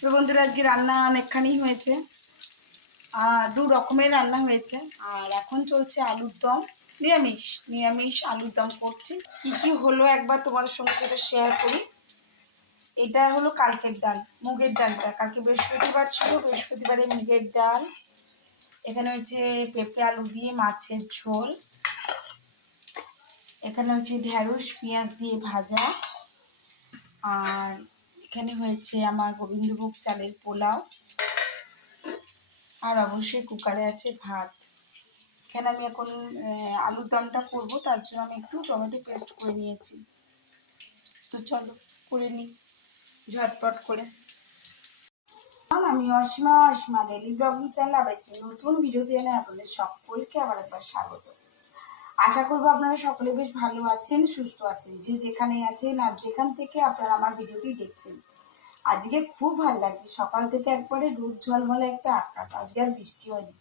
তো বন্ধুরা আজকে রান্না অনেকখানি হয়েছে, দু রকমের রান্না হয়েছে। আর এখন চলছে আলুর দম, নিরামিষ আলুর দম করছি। কী কী হলো একবার তোমাদের সঙ্গে সেটা শেয়ার করি। এটা হলো কালকের ডাল, মুগের ডালটা। কালকে বৃহস্পতিবার ছিল, বৃহস্পতিবারে মুগের ডাল। এখানে হচ্ছে পেঁপে আলু দিয়ে মাছের ঝোল। এখানে হচ্ছে ঢেঁড়স পেঁয়াজ দিয়ে ভাজা। আর এখানে হয়েছে আমার গোবিন্দভোগ চালের পোলাও। আর অবশ্যই কুকারে আছে ভাত। এখানে আমি এখন আলুর দমটা করবো, তার জন্য আমি একটু টমেটো পেস্ট করে নিয়েছি। তো চলো করে নিই ঝটপট করে। আমি অসীমা ডেইলি ব্লগিং চ্যানেল আবার একটি নতুন ভিডিও দিয়ে আপনাদের সকলকে আবার একবার স্বাগত। আশা করবো আপনারা সকলে বেশ ভালো আছেন, সুস্থ আছেন, যে যেখানে আছেন আর যেখান থেকে আপনারা আমার ভিডিওটি দেখছেন। আজকে খুব ভালো লাগছে, সকাল থেকে একবারে রোদ ঝলমলে একটা আকাশ, আজকে আর বৃষ্টি হয়নি।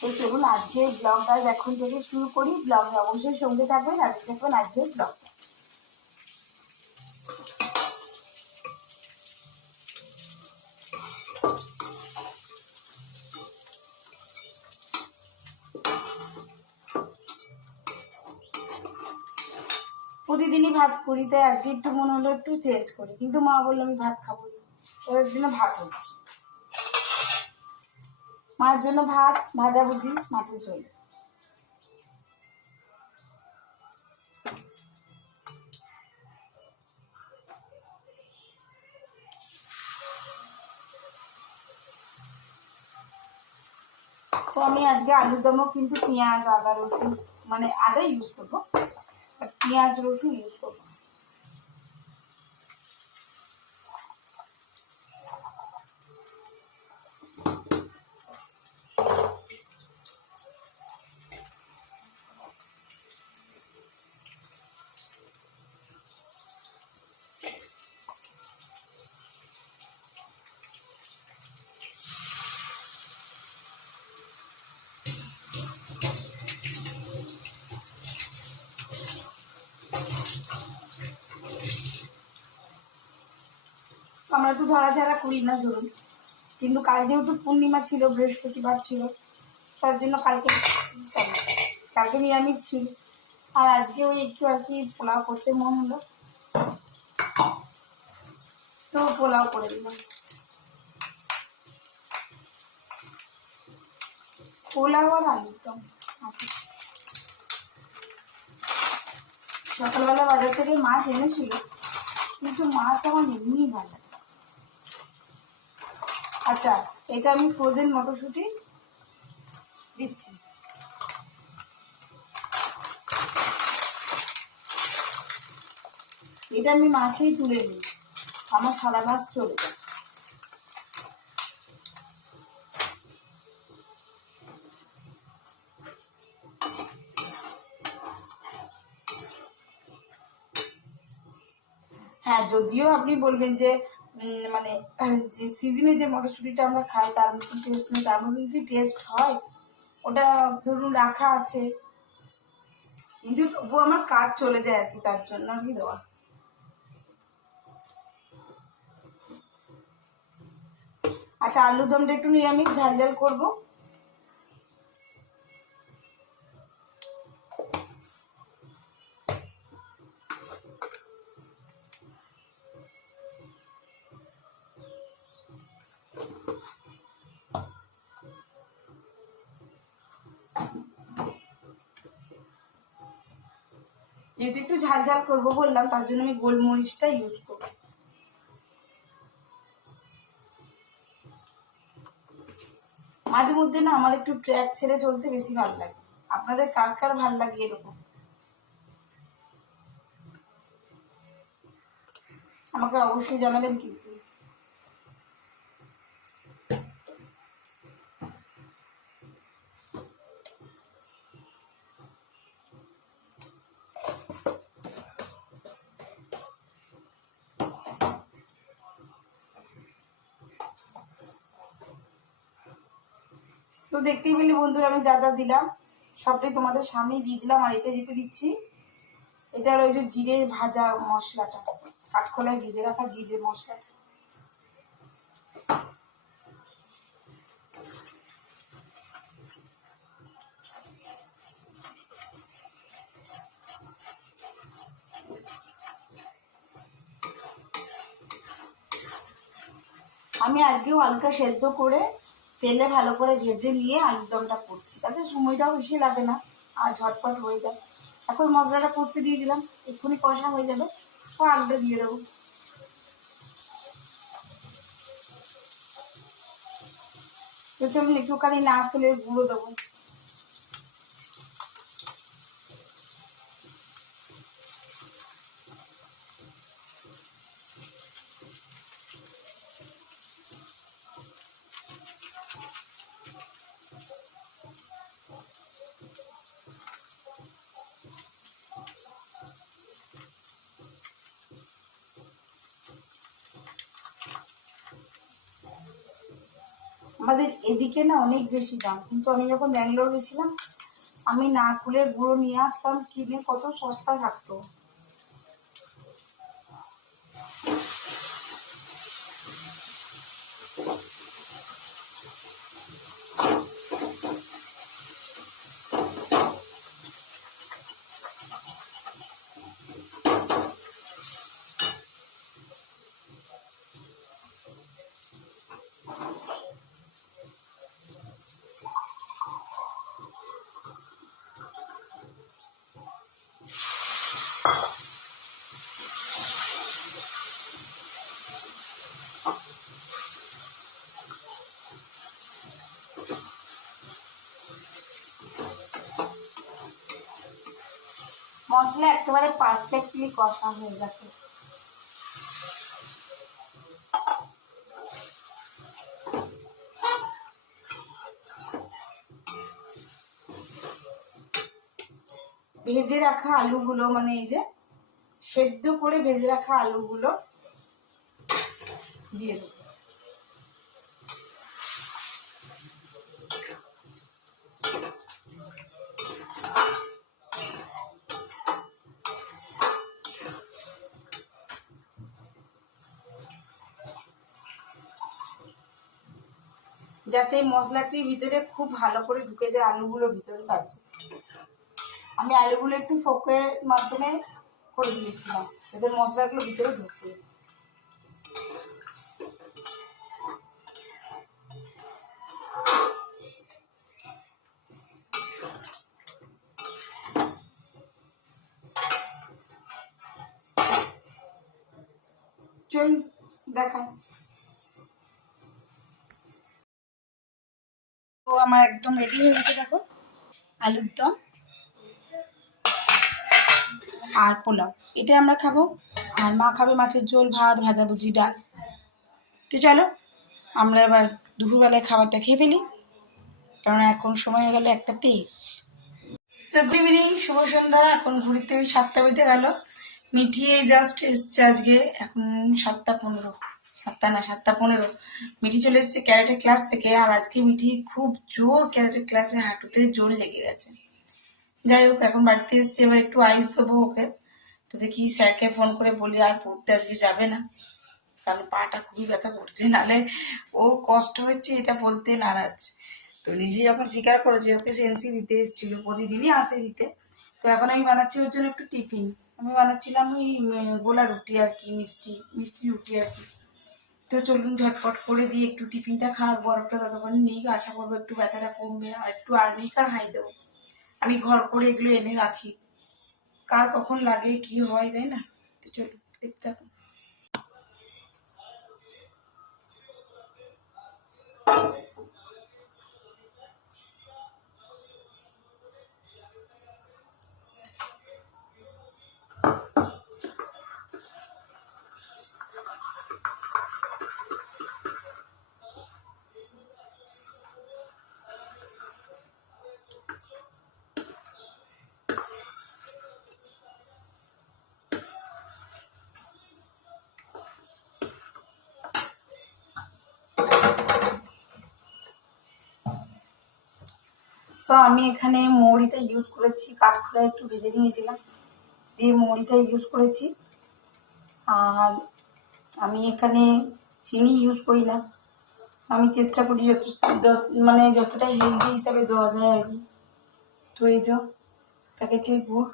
তো চলুন আজকে ব্লগটা এখন থেকে শুরু করি। ব্লগে অবশ্যই সঙ্গে থাকবেন আর দেখবেন আজকের ব্লগটা। প্রতিদিনই ভাত করি, তাই আজকে একটু মনে হলো একটু চেঞ্জ করি, কিন্তু মা বললো আমি ভাত খাবো না, এর জন্য ভাত হলো। মায়ের জন্য ভাত, ভাজাভুজি, মাছের ঝোল। তো আমি আজকে আলুর দমও কিন্তু পেঁয়াজ আদা রসুন, মানে আদা ইউজ করবো, পেঁয়াজ রসুন ইউজ করবো। আমরা তো ধরাছাড়া করি না ধরুন, কিন্তু কাল যেহেতু পূর্ণিমা ছিল, বৃহস্পতিবার ছিল, তার জন্য কালকে নিরামিষ ছিল। আর আজকে ওই একটু আর কি পোলাও করতে মন হলো, তো পোলাও করে দিলাম। পোলাও আর আলুর দম। সকালবেলা বাজার থেকে মাছ এনেছিল, কিন্তু মাছ আমার এমনিই ভালো লাগে। আচ্ছা, এটা আমি ফ্রোজেন মটরশুঁটি দিচ্ছি। এটা আমি মাসেই তুলে নিই, আমার সারা মাস চলে যায়। হ্যাঁ, যদিও আপনি বলবেন যে মানে যে সিজনে যে মটরশুঁটিটা আমরা খাই তার মতন টেস্ট নেই, তার মতন কি টেস্ট হয়? ওটা ধরুন রাখা আছে, কিন্তু তবুও আমার কাজ চলে যায় আর কি, তার জন্য আর কি দেওয়া। আচ্ছা, আলুর দমটা একটু নিরামিষ ঝাল ঝাল করবো। যেহেতু একটু ঝাল ঝাল করবো বললাম, তার জন্য আমি গোলমরিচটা ইউজ করবো। মাঝে মধ্যে না আমার একটু ট্র্যাক ছেড়ে চলতে বেশি ভালো লাগে। আপনাদের কার কার ভালো লাগে এরকম আমাকে অবশ্যই জানাবেন কিন্তু। তো দেখতেই পেলে বন্ধুরা, আমি যা যা দিলাম সবটাই তোমাদের সামনেই দিয়ে দিলাম। আর এটা যেটা দিচ্ছি, এটা ওই যে জিরে ভাজা মশলাটা, কাঠখোলায় ভেজে রাখা জিরে মশলা। আমি আজকেও আলুটা সেদ্ধ করে তেলে ভালো করে ভেজে নিয়ে আলুর দমটা করছি, তাতে সময়টাও বেশি লাগে না আর ঝটপট হয়ে যায়। এখন মশলাটা কষতে দিয়ে দিলাম, এক্ষুনি কষা হয়ে যাবে, তো আলুটা দিয়ে দেবো। তো চলুন একটুখানি নারকেলের গুঁড়ো দেবো। আমাদের এদিকে না অনেক বেশি দাম, কিন্তু আমি যখন ব্যাঙ্গালোর গেছিলাম আমি নারকেলের গুঁড়ো নিয়ে আসতাম কিনে, কত সস্তা থাকতো। মশলা একেবারে পারফেক্টলি কষা হয়ে গেছে। ভেজে রাখা আলুগুলো, মানে এই যে সেদ্ধ করে ভেজে রাখা আলুগুলো দিয়ে দেবো। যাতে মশলাটির ভিতরে খুব ভালো করে ঢুকে যায়, আলুগুলো ভিতরে আছে। আমি আলুগুলো একটু ফোকের মাধ্যমে করে দিয়েছিলাম যাতে মশলাগুলো ভিতরে ঢুকে। চল দেখাই। তো আমার একদম রেডি হয়ে গেছে, দেখো আলুর দম আর পোলাও, এটাই আমরা খাবো। আর মা খাবে মাছের ঝোল, ভাত, ভাজাভুজি, ডাল। তো চলো আমরা এবার দুপুরবেলায় খাবারটা খেয়ে ফেলি, কারণ এখন সময় হয়ে গেল 1:23। গুড ইভিনিং, শুভ সন্ধ্যা। এখন ঘুরতে ওই 7টা বেজে গেল। মিঠি এই জাস্ট এসছে আজকে, এখন 7:15, 7টা না 7:15। মিঠি চলে এসছে ক্যারাটে ক্লাস থেকে, আর আজকে মিঠি খুব জোর ক্যারাটে ক্লাসে হাঁটুতে জোর লেগে গেছে। যাই হোক এখন বাড়িতে এসছে, এবার একটু আইস দেবো ওকে। তো দেখি স্যারকে ফোন করে বলি আর পড়তে আজকে যাবে না, কারণ পাটা খুবই ব্যথা করছে, নাহলে ও কষ্ট হচ্ছে এটা বলতে নারাজ। তো নিজে যখন স্বীকার করেছে, ওকে সেন্সি দিতে এসেছিল, প্রতিদিনই আসে দিতে। তো এখন আমি বানাচ্ছি ওর জন্য একটু টিফিন। আমি বানাচ্ছিলাম ওই গোলা রুটি আর কি, মিষ্টি মিষ্টি রুটি আর কি। তো চলুন ঝটপট করে দিয়ে একটু টিফিনটা খাওয়া, বরফটা ততক্ষণ নেই, আশা করবো একটু ব্যথাটা কমবে, আর একটু আর্নিকা খাই দেবো। আমি ঘর করে এগুলো এনে রাখি, কার কখন লাগে কি হয়, তাই না? তো চলুন দেখতে থাকুন। সো আমি এখানে মৌরিটা ইউজ করেছি, কাঠখোলা একটু ভেজে নিয়েছিলাম, দিয়ে মৌরিটা ইউজ করেছি। আর আমি এখানে চিনি ইউজ করি না, আমি চেষ্টা করি মানে যতটা হেলদি হিসাবে দেওয়া যায় আর কি। তো এই যে প্যাকেটের গুড়,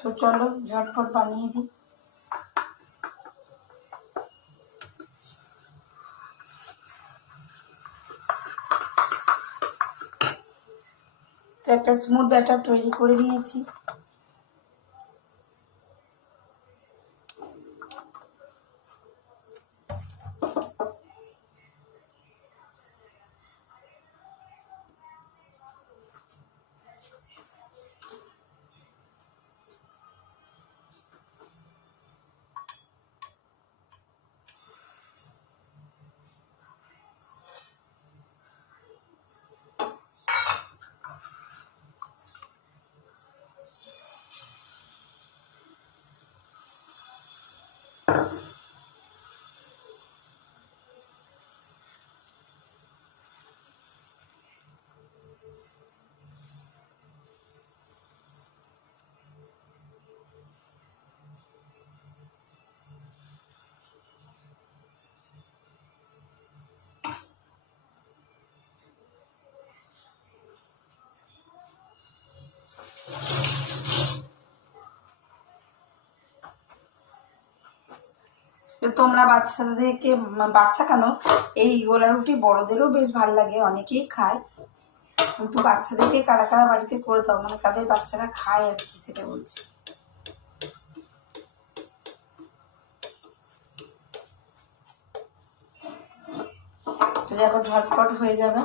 তো চলো ঝটপট বানিয়ে দিই। তো একটা স্মুথ ব্যাটার তৈরি করে নিয়েছি। তো তোমরা বাচ্চাদেরকে, বাচ্চা কেন, এই গোলা রুটি বড়দেরও বেশ ভালো লাগে, অনেকেই খায়, কিন্তু বাচ্চাদেরকে কারা কারা বাড়িতে করে দাও, মানে কাদের বাচ্চারা খায় আর কি, সেটা বলছি। তো দেখো ঝটপট হয়ে যাবে।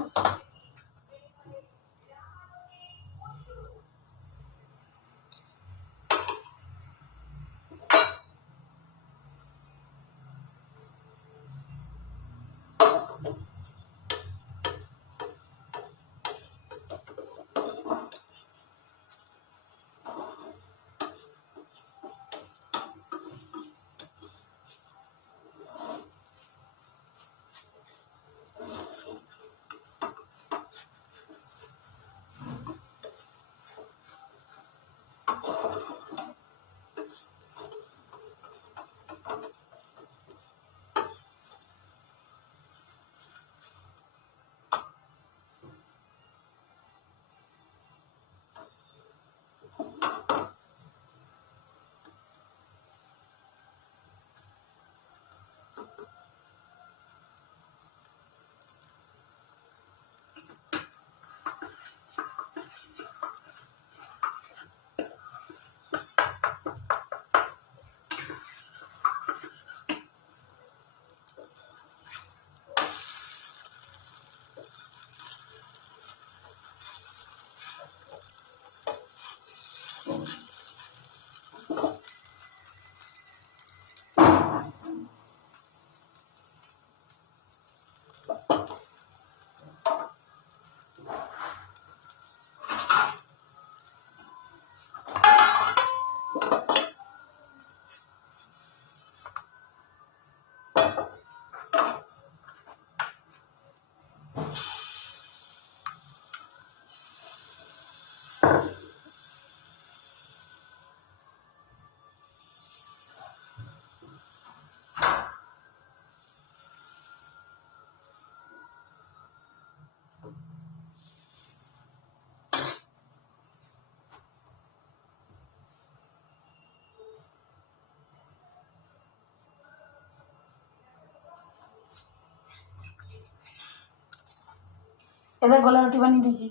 এদের গোলা রুটি বানিয়ে দিয়েছি।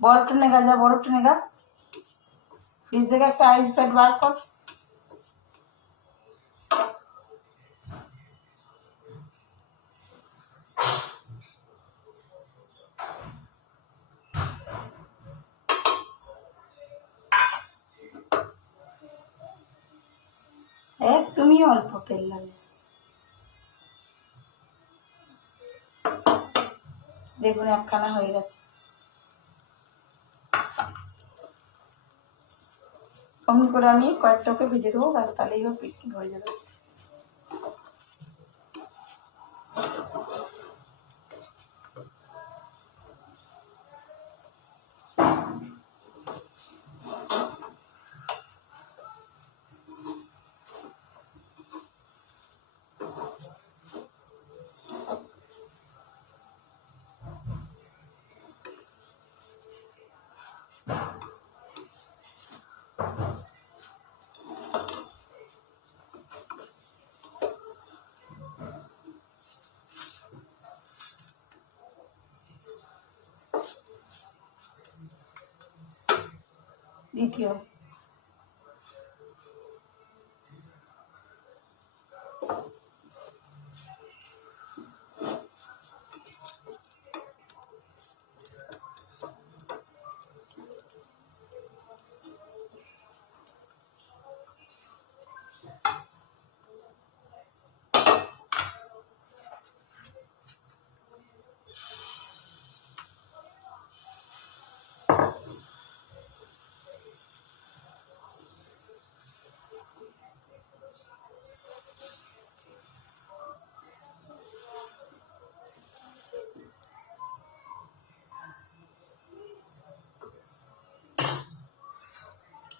বরফ টেনে গা, যা বরফ টেনে গা, ফ্রিজ থেকে একটা আইস প্যাক বার কর। একদমই অল্প তেল লাগে। দেখুন একখানা হয়ে গেছে। অমনি করে আমি কয়েকটা ওকে ভেজে দেবো, ব্যাস তাহলেই ও পিকনিক হয়ে যাবে। দ্বিতীয়।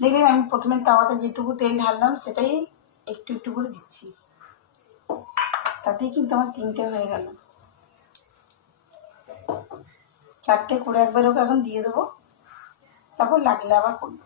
দেখলেন আমি প্রথমে তাওয়াতে যেটুকু তেল ঢাললাম সেটাই একটু একটু করে দিচ্ছি, তাতেই কিন্তু আমার 3টে হয়ে গেল। 4টে করে একবার ওকে এখন দিয়ে দেবো, তারপর লাগলে আবার করবো।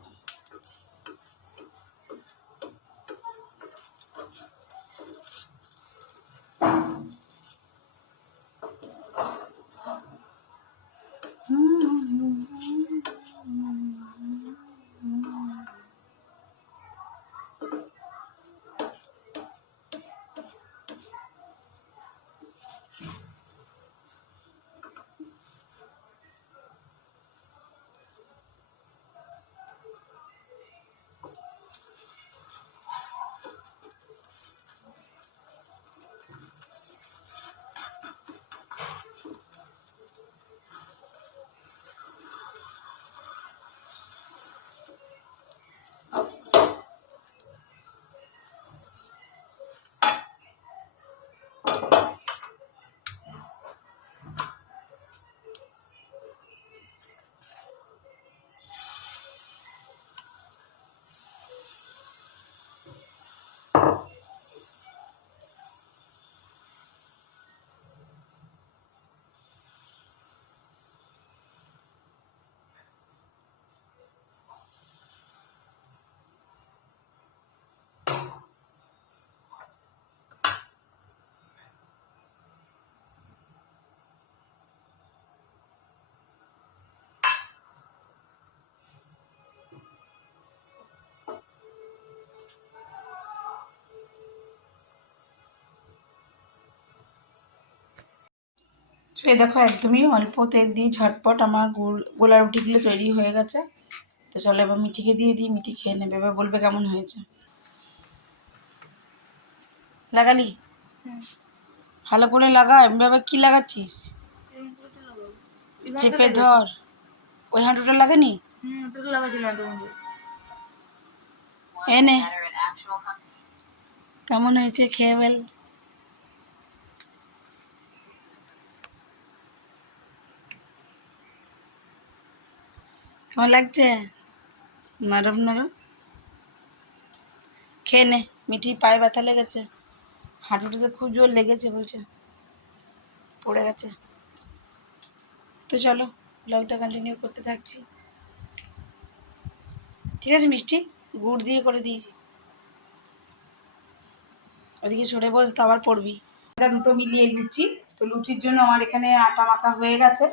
এই দেখো একদমই অল্প তেল দিয়ে ঝটপট আমার গোলা রুটিগুলো তৈরি হয়ে গেছে। তো চলো এবার মিঠিকে দিয়ে দিই, মিঠি খেয়ে নেবে, এবার বলবে কেমন হয়েছে। লাগালি? ভালো করে লাগা। এমনি কি লাগাচ্ছিস? চেপে ধর। ওই হাঁটুটা লাগেনি? এনে কেমন হয়েছে খেয়ে বল। কেমন লাগছে? নরম নরম। খেয়ে নে। মিঠি পায়ে ব্যথা লেগেছে, হাঁটুটাতে খুব জোর লেগেছে বলছে, পড়ে গেছে। তো চলো ব্লগটা কন্টিনিউ করতে থাকছি। ঠিক আছে মিষ্টি, গুড় দিয়ে করে দিয়েছি। ওদিকে সরে বস, তো আবার পড়বি। এটা দুটো মিলিয়ে লুচি। তো লুচির জন্য আমার এখানে আটা মাখা হয়ে গেছে,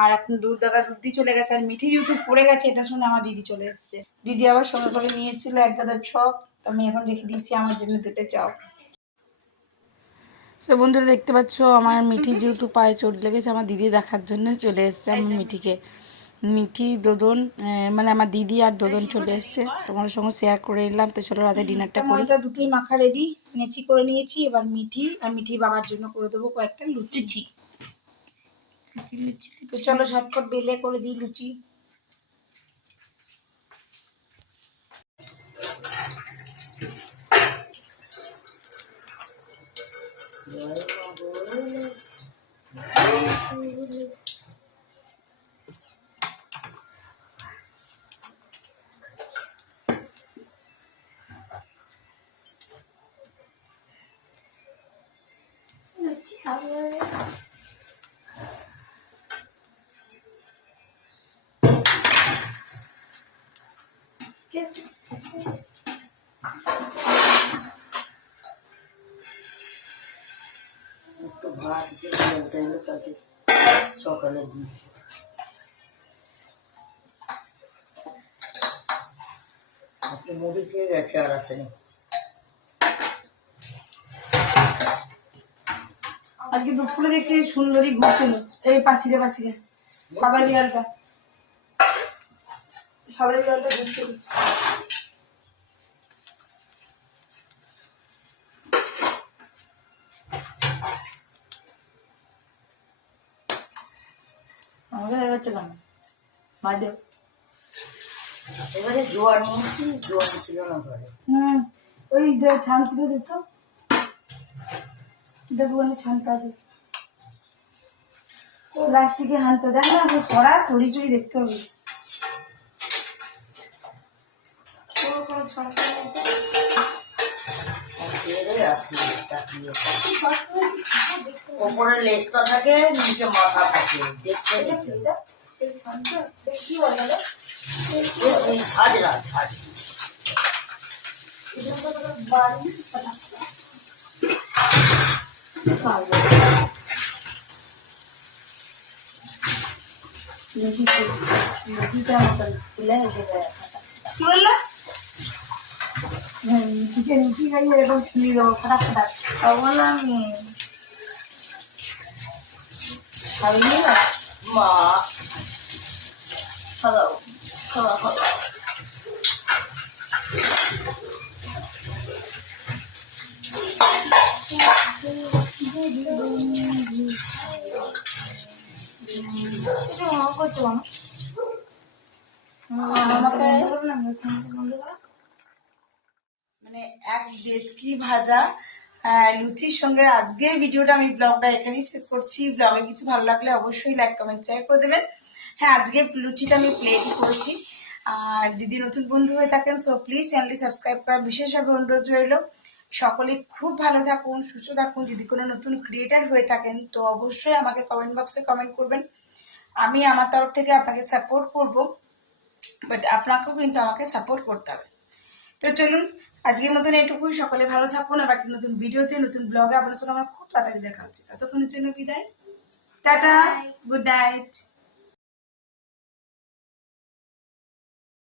আর এখন দাদা দুধ দিয়ে চলে গেছে। আর মিঠি যেহেতু পড়ে গেছে এটা শুনে আমার দিদি চলে এসছে। দিদি আবার সঙ্গে করে নিয়ে এসেছিল 1 গাদা চপ, আমি এখন রেখে দিয়েছি আমার জন্য 2টে চপ। সে বন্ধুরা দেখতে পাচ্ছ আমার মিঠি যেহেতু পায়ে চোট লেগেছে, আমার দিদি দেখার জন্য চলে এসছে আমার মিঠিকে। মিঠি দোদন মানে আমার দিদি আর দোদন চলে এসছে, তোমার সঙ্গে শেয়ার করে নিলাম। তো চলো রাতে ডিনারটা করি। দুটোই মাখা রেডি, নেচি করে নিয়েছি। এবার মিঠি আর মিঠির বাবার জন্য করে দেবো কয়েকটা লুচি। তো চলো ঝটপট বেলে করে দিই লুচি। সকালে আজকে মুড়ি খেয়ে গেছে আর আসেনি। আজকে দুপুরে দেখছি সুন্দরী ঘুরছিল এই পাঁচিলে পাঁচিলে, সাদা বিড়ালটা ঘুরছিল। আমাদের এবারটা কেন বাজে। এবারে জোয়ার নিয়েছি, জোয়ার ছিল না ঘরে। ওই যে ছানটা দিত, দেখবো ছানটা আছে প্লাস্টিকে হানতে দেখ না, সরা চড়ি চড়ি দেখতে হবে। ওপরে লেজটা থাকে, নিচে মাথা থাকে, দেখতে কি বলে ছাড়া ছাড়। লুচিটা মতন ফুলে কি বললো? লুচি খাইয়ে এরকম ফুলিয়ে দেবো ফাটাক ফাটাক। বললাম খাইনি মা খাওয়াও খাওয়া খাওয়া। মানে এক ডেচকি ভাজা লুচির সঙ্গে আজকের ভিডিওটা আমি ব্লগটা এখানেই শেষ করছি। ব্লগে কিছু ভালো লাগলে অবশ্যই লাইক কমেন্ট শেয়ার করে দেবেন। হ্যাঁ, আজকে লুচিটা আমি প্লেটই করেছি। আর যদি নতুন বন্ধু হয়ে থাকেন সো প্লিজ চ্যানেলটি সাবস্ক্রাইব করা বিশেষভাবে অনুরোধ রইল। সকলে খুব ভালো থাকুন, সুস্থ থাকুন। যদি কোনো নতুন ক্রিয়েটার হয়ে থাকেন তো অবশ্যই আমাকে কমেন্ট বক্সে কমেন্ট করবেন, আমি আমার তরফ থেকে আপনাকে সাপোর্ট করব, বাট আপনাকেও কিন্তু আমাকে সাপোর্ট করতে হবে। তো চলুন আজকের মতন এটুকুই। সকলে ভালো থাকুন, আবার নতুন ভিডিওতে নতুন ব্লগে আপনার সাথে আমার খুব তাড়াতাড়ি দেখা হচ্ছে। ততক্ষণের জন্য বিদায়, টাটা, গুড নাইট।